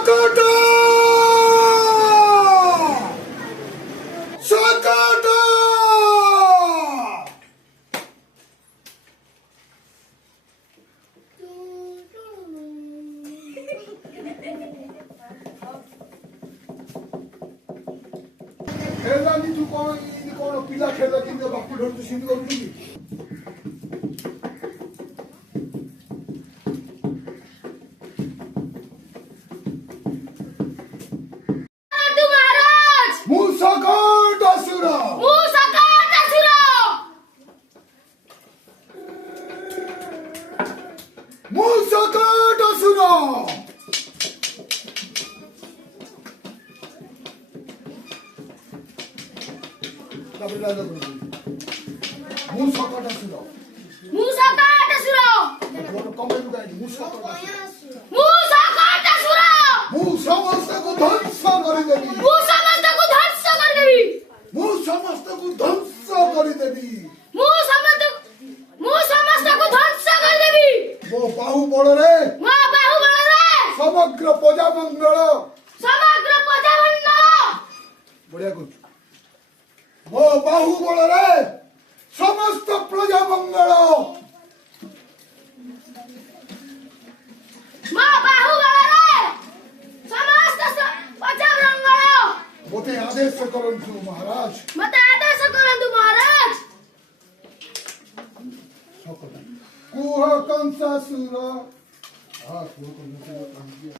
सकट सकट खेलना नहीं तू कौन पिला खेल बापू ढोल तू सिंध करू सकट असुर सकट असुर समस्त को ध्वंस करदेवी मो बाहु बल रे समग्र प्रजा मंगल बढ़िया कुछ मो बाहु बल रे समस्त प्रजा मंगल मते आदेश करंतु महाराज कुह कंसासुर